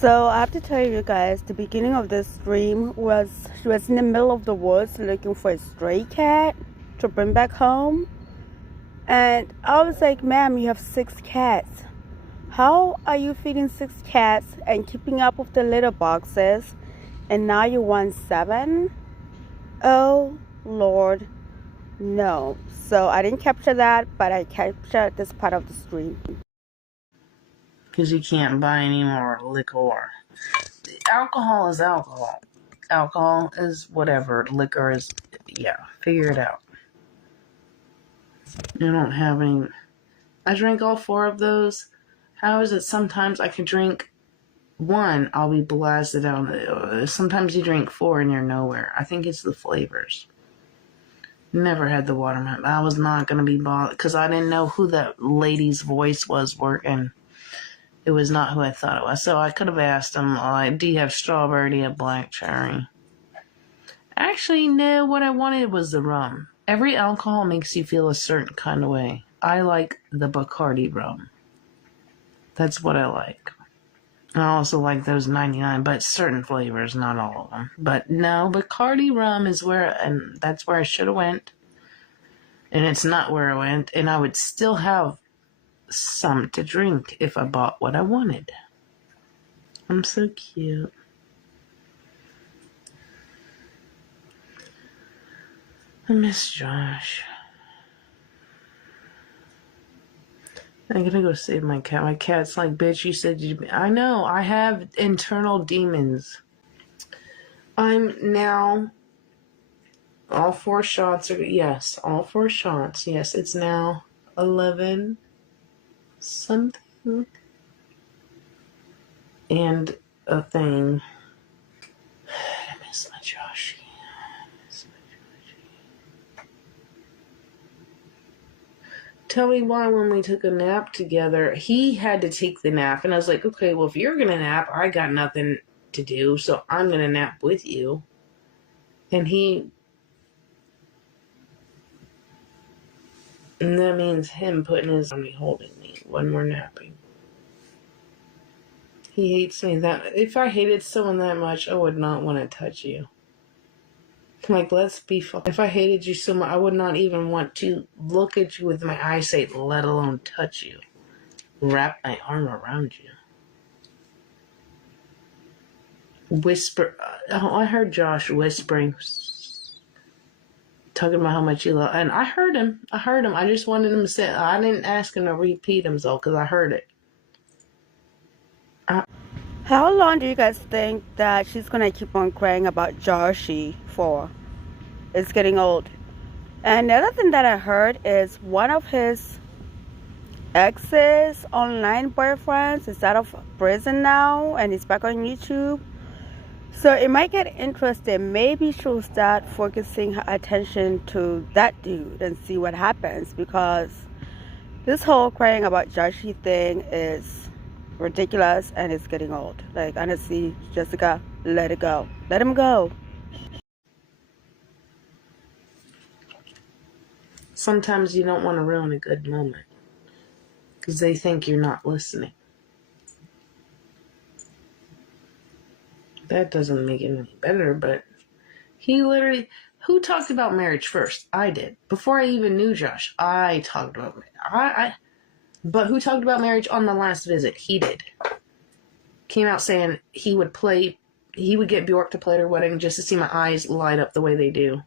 So I have to tell you guys, the beginning of this stream was she was in the middle of the woods looking for a stray cat to bring back home. And I was like, ma'am, you have 6 cats. How are you feeding 6 cats and keeping up with the litter boxes? And now you want 7? Oh, Lord, no. So I didn't capture that, but I captured this part of the stream. Because you can't buy any more liquor. Alcohol is alcohol. Alcohol is whatever. Liquor is, yeah, figure it out. You don't have any. I drank all 4 of those. How is it sometimes I can drink 1, I'll be blasted out. Sometimes you drink 4 and you're nowhere. I think it's the flavors. Never had the watermelon. I was not going to be bothered because I didn't know who that lady's voice was working. It was not who I thought it was. So I could have asked him, do you have strawberry? Do you have black cherry? Actually, no, what I wanted was the rum. Every alcohol makes you feel a certain kind of way. I like the Bacardi rum. That's what I like. I also like those 99, but certain flavors, not all of them. But no, Bacardi rum is and that's where I should have went. And it's not where I went. And I would still have some to drink if I bought what I wanted. I'm so cute. I miss Josh. I'm gonna go save my cat. My cat's like, bitch, you said you'd be. I know, I have internal demons. I'm now. All 4 shots are. Yes, all 4 shots. Yes, it's now 11 something. And a thing. I miss my jawshie. Tell me why when we took a nap together, he had to take the nap. And I was like, okay, well, if you're going to nap, I got nothing to do, so I'm going to nap with you. And that means him putting his on me, holding me when we're napping. He hates me that. If I hated someone that much, I would not want to touch you. Like, let's be fun. If I hated you so much, I would not even want to look at you with my eyesight, let alone touch you. Wrap my arm around you. Whisper. I heard Josh whispering. Talking about how much he loved. And I heard him. I just wanted him to say, I didn't ask him to repeat himself because I heard it. How long do you guys think that she's gonna keep on crying about jawshie for? It's getting old. And the other thing that I heard is one of his ex's online boyfriends is out of prison now and he's back on YouTube. So it might get interesting. Maybe she'll start focusing her attention to that dude and see what happens, because this whole crying about jawshie thing is ridiculous and it's getting old. Like, honestly, Jessica, let it go. Let him go. Sometimes you don't want to ruin a good moment because they think you're not listening. That doesn't make it any better, but he literally... Who talked about marriage first? I did. Before I even knew Josh, I talked about marriage. But who talked about marriage on the last visit? He did. Came out saying he would get Bjork to play at her wedding just to see my eyes light up the way they do.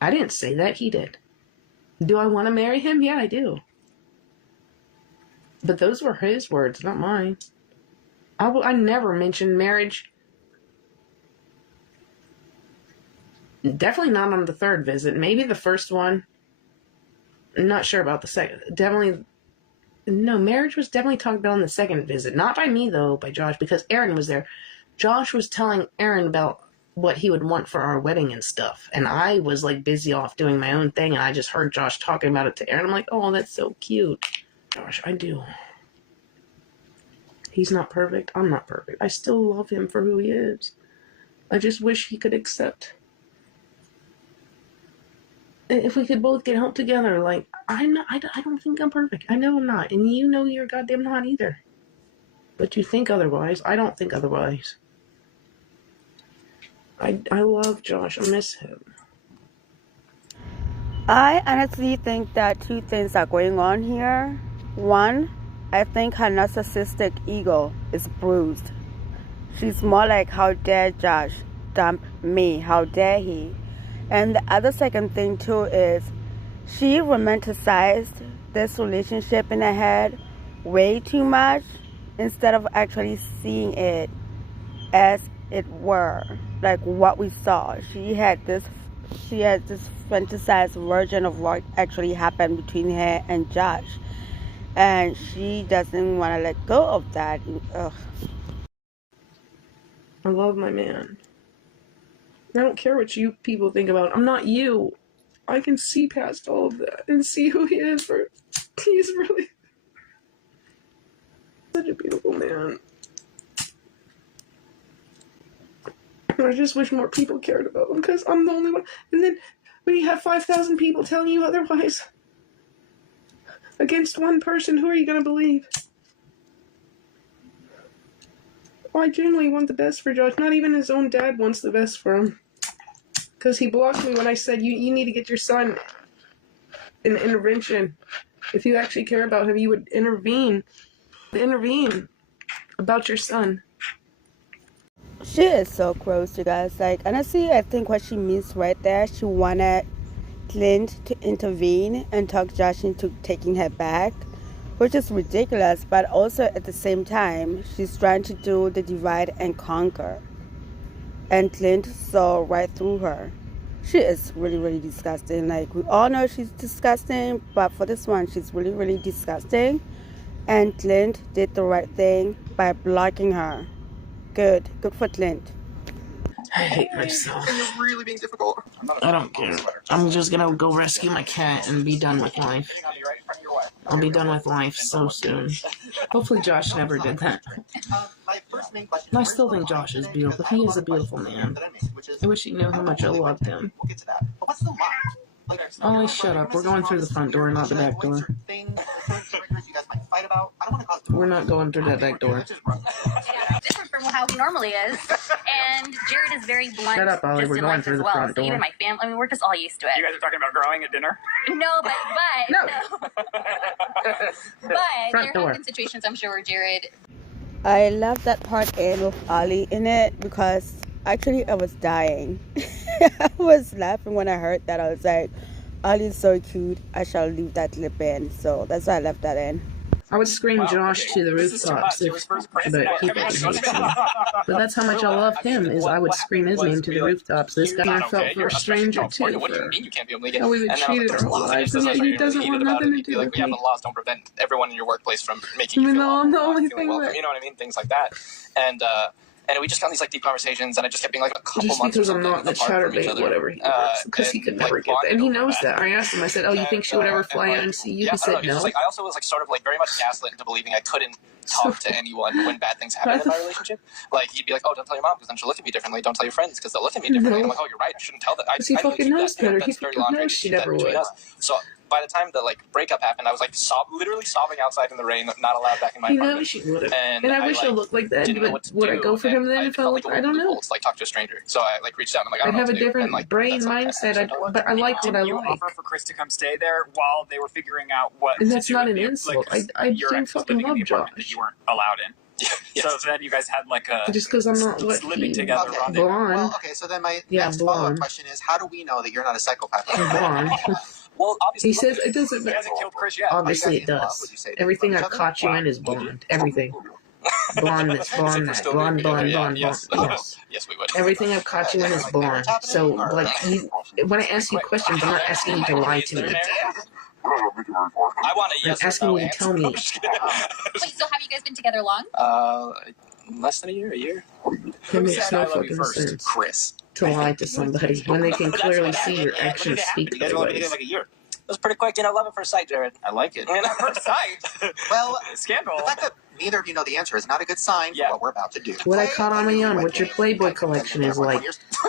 I didn't say that. He did. Do I want to marry him? Yeah, I do. But those were his words, not mine. I never mentioned marriage. Definitely not on the 3rd visit. Maybe the first one. I'm not sure about the second. Definitely. No, marriage was definitely talked about on the 2nd visit. Not by me, though, by Josh, because Aaron was there. Josh was telling Aaron about what he would want for our wedding and stuff. And I was, like, busy off doing my own thing, and I just heard Josh talking about it to Aaron. I'm like, oh, that's so cute. Josh, I do. He's not perfect. I'm not perfect. I still love him for who he is. I just wish he could accept If we could both get help together, like, I'm not, I don't think I'm perfect. I know I'm not. And you know you're goddamn not either. But you think otherwise. I don't think otherwise. I love Josh. I miss him. I honestly think that two things are going on here. One, I think her narcissistic ego is bruised. She's more like, how dare Josh dump me? How dare he? And the other second thing too is she romanticized this relationship in her head way too much instead of actually seeing it as it were, like what we saw. She had this fantasized version of what actually happened between her and Josh, and she doesn't want to let go of that. Ugh. I love my man. I don't care what you people think about him. I'm not you. I can see past all of that and see who he is. He's really such a beautiful man. I just wish more people cared about him because I'm the only one. And then when you have 5,000 people telling you otherwise against one person, who are you going to believe? I genuinely want the best for Josh. Not even his own dad wants the best for him. Because he blocked me when I said, you need to get your son an intervention. If you actually care about him, you would intervene about your son. She is so gross, you guys. Like, honestly, I think what she means right there, she wanted Clint to intervene and talk Josh into taking her back, which is ridiculous, but also at the same time, she's trying to do the divide and conquer. And Clint saw right through her. She is really, really disgusting. Like, we all know she's disgusting, but for this one, she's really, really disgusting. And Clint did the right thing by blocking her. Good for Clint. I hate myself. You're really being difficult. I don't care. I'm just gonna go rescue my cat and be done with life. I'll be done with life so soon. Hopefully Josh never did that. And I still think Josh is beautiful. He is a beautiful man. I wish he knew how much I loved him. Ollie, shut up. We're going through the front door, not the back door. We're not going through that back door. Different from how he normally is, and Jared is very blunt. Shut up, Ollie. Just We're in going life through as the well. front So door. even my family, I mean, we're just all used to it. You guys are talking about growing at dinner? No, but Front there door. have been situations, I'm sure, where Jared. I love that part in with Ali in it because actually I was dying. I was laughing when I heard that. I was like, Ali's so cute. I shall leave that clip in. So that's why I left that in. I would scream Josh to the rooftops but people would hate me. But that's how much I love him, is I would scream his name to the rooftops. This guy I felt for a stranger too, for how we would treat our lives, and yet he doesn't want nothing to do with We have me. the laws don't prevent everyone in your workplace from making you Even feel though I'm the only feeling thing welcome, that... you know what I mean? Things like that. And we just got these like deep conversations, and I just kept being like a couple Just months because or I'm something not the apart from each chatterbait, other. whatever he was, because he could never get that, and he knows that. I asked him, I said, oh, you think she would ever fly out and see you? He said no. I also was like sort of like very much gaslit into believing I couldn't talk to anyone when bad things happen in my relationship. Like he'd be like, oh, don't tell your mom because then she'll look at me differently. Don't tell your friends because they'll look at me differently. And I'm like, oh, you're right. I shouldn't tell that. Because he fucking knows better. He That's dirty fucking laundry. knows she never would. So by the time the like breakup happened, I was like literally sobbing outside in the rain, not allowed back in my apartment. He knows she would have. And I wish I looked like that, but would I go for him then if I looked? I don't know. Like talk to a stranger. So I like reached out and I'm like, I I'd don't know have a what to do. different And, like, brain that's, like, mindset, but I like what I Did you like. offer for Chris to come stay there while they were figuring out what And to that's do not with an you? insult. Like, I your do ex was fucking living in the love apartment that Josh. you weren't allowed in. Yes. So then you guys had like a Just because I'm not what living he... together. Okay. Blonde. Well, okay, so then my Yeah, next follow-up blonde. question is, how do we know that you're not a psychopath? Blonde. Well, obviously, He says it doesn't He matter. hasn't killed Chris yet. Obviously it does. Everything I've caught you in is blonde. Everything. Blonde this, blonde that. Blonde. Yes. Yes. Yes, we would. Everything I've caught you in is blonde. So, like, when I ask you questions, I'm not asking you to lie to me. I want a yes I'm asking or no you to tell me. Wait, so have you guys been together long? Less than a year. It makes no I love you fucking first? sense Chris. to lie to somebody when they can clearly see your actions speak You guys have only been otherwise. together like a year. was pretty quick. Love at first sight, Jared. I like it. First sight. Well, Scandal. the fact that neither of you know the answer is not a good sign for what we're about to do. What I caught on my own, what your Playboy collection is like.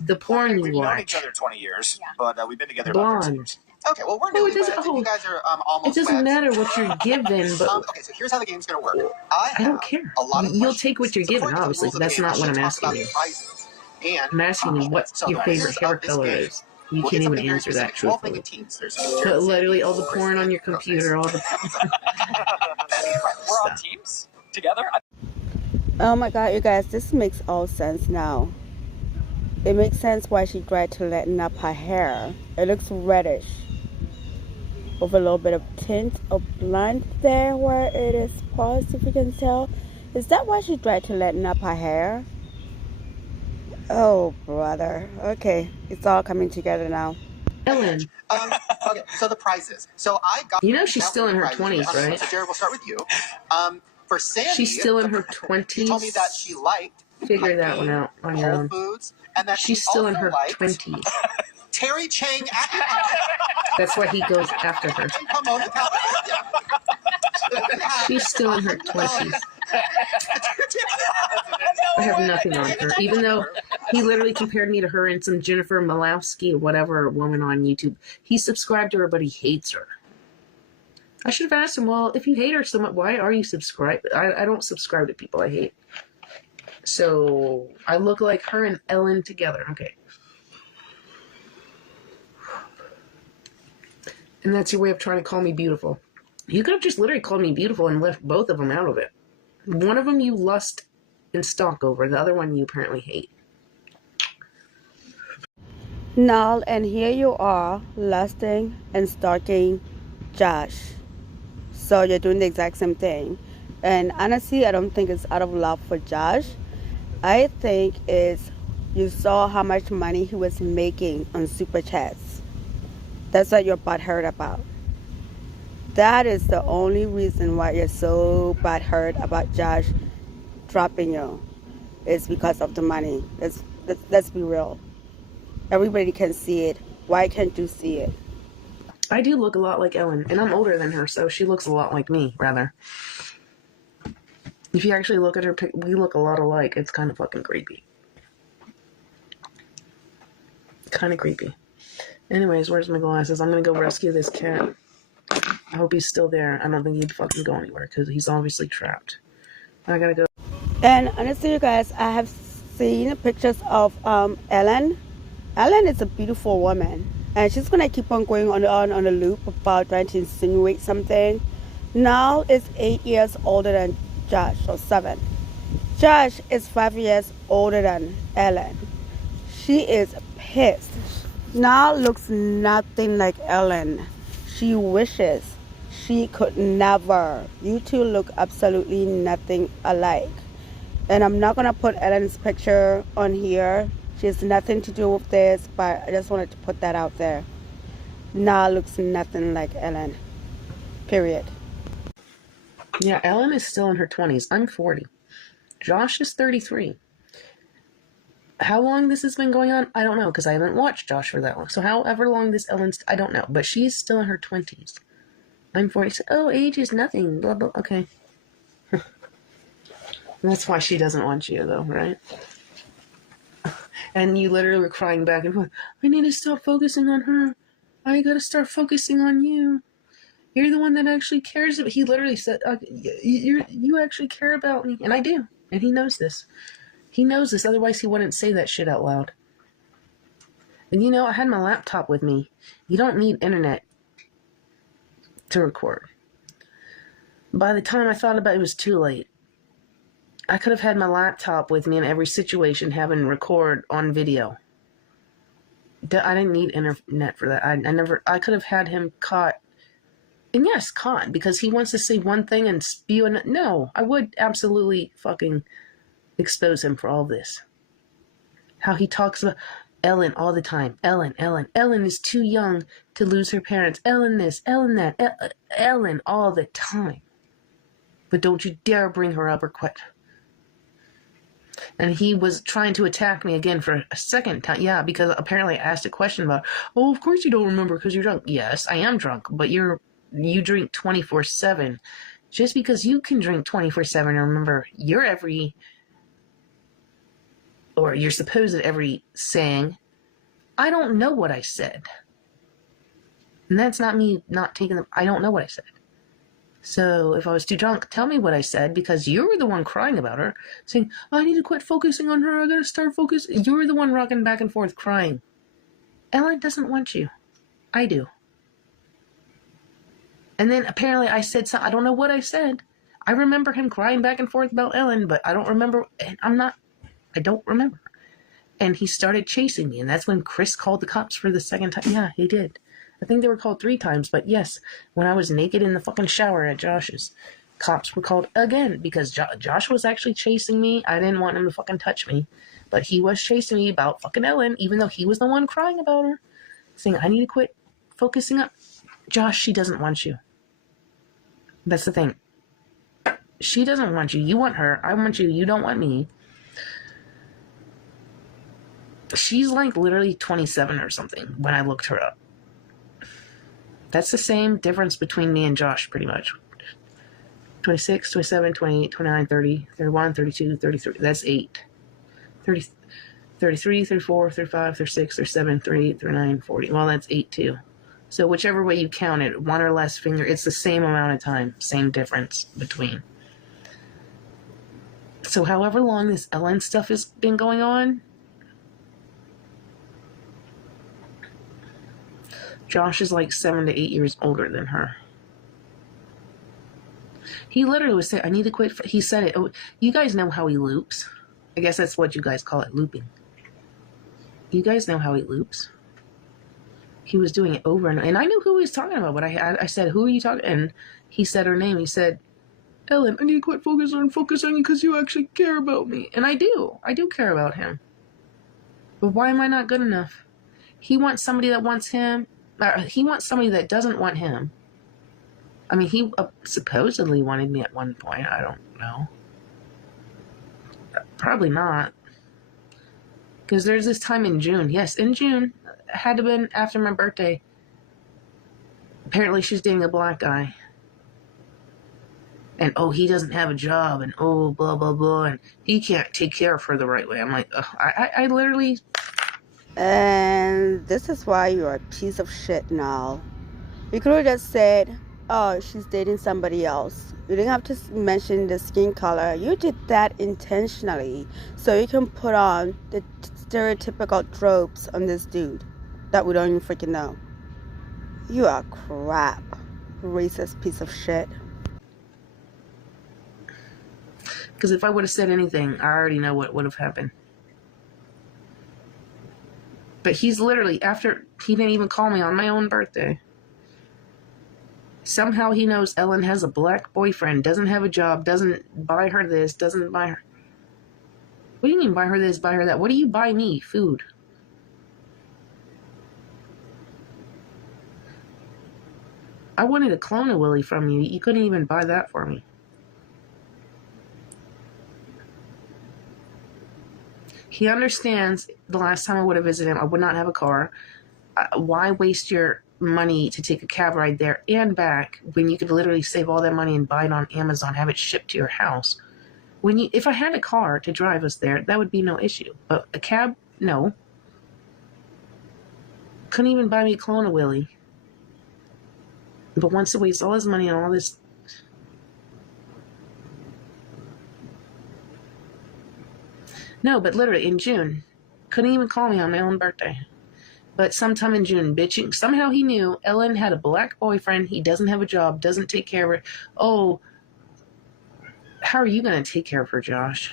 The porn you We've known watch. each other 20 years, but we've been together Blonde. about 13 years. Okay, well, we're new. You guys are almost It doesn't weds. matter what you're given, but Okay, so here's how the game's going to work. I don't care. A lot of You'll questions. take what you're given, According to the obviously, rules but of the that's game, not I what should I'm talk asking about you. prizes. And I'm asking you what so your the favorite winners hair of this color game is. You will can't get even something very answer that specific. We'll all think truthfully. of teams. There's But literally all the porn on your computer, all the... We're on teams together? Oh my god, you guys, this makes all sense now. It makes sense why she tried to lighten up her hair. It looks reddish with a little bit of tint of blonde there where it is paused, if you can tell. Is that why she tried to lighten up her hair? Oh brother. Okay, it's all coming together now. Ellen. Okay, so the prizes. So I got. You know she's still in her 20s, right? So Jared, we'll start with you. For Sandy, She's still in her 20s. She told me that she liked. Figure that one out on your Whole own. Foods, and that She's she still in also her liked 20s. Terry Chang apple pie That's why he goes after her. in Pomona, California. She's still in her 20s. I have nothing on her, even though he literally compared me to her and some Jennifer Malowski or whatever woman on YouTube. He subscribed to her, but he hates her. I should have asked him, well, if you hate her so much, why are you subscribed? I don't subscribe to people I hate. So I look like her and Ellen together. Okay. And that's your way of trying to call me beautiful. You could have just literally called me beautiful and left both of them out of it. One of them you lust and stalk over. The other one you apparently hate. Now, and here you are lusting and stalking Josh. So you're doing the exact same thing. And honestly, I don't think it's out of love for Josh. I think it's you saw how much money he was making on Super Chats. That's what you're butthurt about. That is the only reason why you're so butthurt about Josh dropping you. It's because of the money. Let's be real. Everybody can see it. Why can't you see it? I do look a lot like Ellen, and I'm older than her, so she looks a lot like me, rather. If you actually look at her, we look a lot alike. It's kind of fucking creepy. Kind of creepy. Anyways, where's my glasses? I'm gonna go rescue this cat. I hope he's still there. I don't think he'd fucking go anywhere, because he's obviously trapped. I gotta go. And honestly, you guys, I have seen pictures of Ellen. Ellen is a beautiful woman. And she's going to keep on going on a loop about trying to insinuate something. Now is 8 years older than Josh, or 7. Josh is 5 years older than Ellen. She is pissed. Now looks nothing like Ellen. She wishes she could never. You two look absolutely nothing alike. And I'm not going to put Ellen's picture on here. She has nothing to do with this, but I just wanted to put that out there. Nah, looks nothing like Ellen. Period. Yeah, Ellen is still in her 20s. I'm 40. Josh is 33. How long this has been going on, I don't know, because I haven't watched Josh for that long. So however long this Ellen's, I don't know. But she's still in her 20s. I'm 40. So, oh, age is nothing. Blah, blah. Okay. That's why she doesn't want you, though, right? And you literally were crying back and forth. I need to stop focusing on her. I gotta start focusing on you. You're the one that actually cares about. He literally said, "You actually care about me," and I do. And he knows this. He knows this. Otherwise, he wouldn't say that shit out loud. And you know, I had my laptop with me. You don't need internet to record. By the time I thought about it, it was too late. I could have had my laptop with me in every situation, having record on video. I didn't need internet for that. I could have had him caught. And yes, caught, because he wants to say one thing and spew another. No, I would absolutely fucking expose him for all this. How he talks about Ellen all the time. Ellen. Ellen is too young to lose her parents. Ellen this, Ellen that. Ellen all the time. But don't you dare bring her up or quit. And he was trying to attack me again for a second time. Yeah, because apparently I asked a question about, oh, of course you don't remember because you're drunk. Yes, I am drunk, but you drink 24/7. Just because you can drink 24/7 and remember you're supposed at every saying, I don't know what I said. And that's not me not taking I don't know what I said. So if I was too drunk, tell me what I said, because you were the one crying about her, saying, I need to quit focusing on her, I gotta start focusing. You were the one rocking back and forth crying. Ellen doesn't want you. I do. And then apparently I said something, I don't know what I said. I remember him crying back and forth about Ellen, but I don't remember, I don't remember. And he started chasing me, and that's when Chris called the cops for the second time. Yeah, he did. I think they were called 3 times, but yes, when I was naked in the fucking shower at Josh's, cops were called again, because Josh was actually chasing me. I didn't want him to fucking touch me, but he was chasing me about fucking Ellen, even though he was the one crying about her, saying, I need to quit focusing up. Josh, she doesn't want you. That's the thing. She doesn't want you. You want her. I want you. You don't want me. She's like literally 27 or something when I looked her up. That's the same difference between me and Josh, pretty much. 26, 27, 28, 29, 30, 31, 32, 33. That's 8. 30, 33, 34, 35, 36, 37, 38, 39, 40. Well, that's 8 too. So whichever way you count it, one or less finger, it's the same amount of time. Same difference between. So however long this Ellen stuff has been going on, Josh is like 7 to 8 years older than her. He literally was saying, I need to quit. He said it. Oh, you guys know how he loops. I guess that's what you guys call it, looping. You guys know how he loops. He was doing it over and I knew who he was talking about, but I said, who are you talking? And he said her name. He said, Ellen, I need to quit focusing on you because you actually care about me. And I do. I do care about him. But why am I not good enough? He wants somebody that wants him. He wants somebody that doesn't want him. I mean, he supposedly wanted me at one point. I don't know. Probably not. Because there's this time in June. Yes, in June. It had to have been after my birthday. Apparently she's dating a black guy. And, oh, he doesn't have a job. And, oh, blah, blah, blah. And he can't take care of her the right way. I'm like, ugh, I literally... And this is why you're a piece of shit now. You could have just said, oh, she's dating somebody else. You didn't have to mention the skin color. You did that intentionally so you can put on the stereotypical tropes on this dude that we don't even freaking know. You are crap. Racist piece of shit. Because if I would have said anything, I already know what would have happened. But he's literally, after, he didn't even call me on my own birthday. Somehow he knows Ellen has a black boyfriend, doesn't have a job, doesn't buy her this, doesn't buy her... What do you mean buy her this, buy her that? What do you buy me? Food. I wanted a clone of Willie from you. You couldn't even buy that for me. He understands the last time I would have visited him, I would not have a car. Why waste your money to take a cab ride there and back when you could literally save all that money and buy it on Amazon, have it shipped to your house? If I had a car to drive us there, that would be no issue. But a cab, no. Couldn't even buy me a clone of Willie. But wants to waste all his money on all this. No, but literally in June, couldn't even call me on my own birthday. But sometime in June, bitching. Somehow he knew Ellen had a black boyfriend. He doesn't have a job, doesn't take care of her. Oh, how are you going to take care of her, Josh?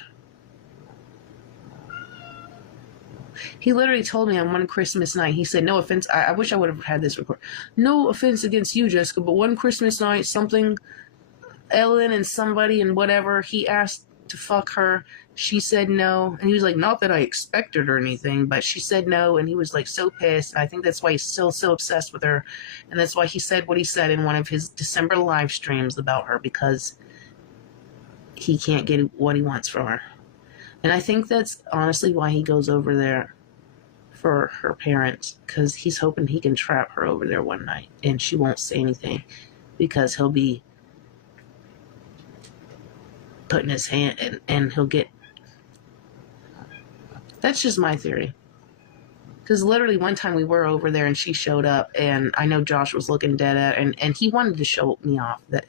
He literally told me on one Christmas night, he said, no offense, I wish I would have had this record. No offense against you, Jessica, but one Christmas night, something, Ellen and somebody and whatever, he asked to fuck her. She said no. And he was like, not that I expected or anything, but she said no. And he was like so pissed. And I think that's why he's still so obsessed with her. And that's why he said what he said in one of his December live streams about her, because he can't get what he wants from her. And I think that's honestly why he goes over there for her parents, because he's hoping he can trap her over there one night and she won't say anything, because he'll be putting his hand and he'll get. That's just my theory. Because literally one time we were over there and she showed up, and I know Josh was looking dead at her, and he wanted to show me off that,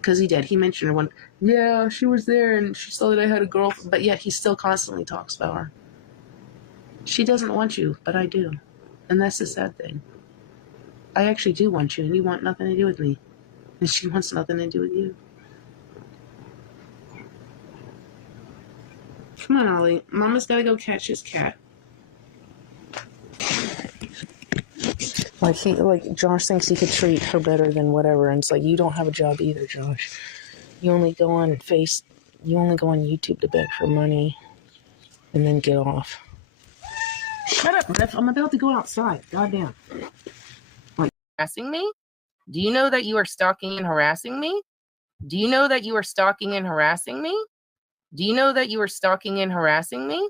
because he did. He mentioned her one. Yeah, she was there and she saw that I had a girlfriend, but yet he still constantly talks about her. She doesn't want you, but I do. And that's the sad thing. I actually do want you, and you want nothing to do with me. And she wants nothing to do with you. Come on, Ollie. Mama's got to go catch his cat. Like Josh thinks he could treat her better than whatever, and it's like, you don't have a job either, Josh. You only go on YouTube to beg for money and then get off. Shut up, Riff. I'm about to go outside. Goddamn. Like, harassing me? Do you know that you are stalking and harassing me? Do you know that you are stalking and harassing me? Do you know that you are stalking and harassing me?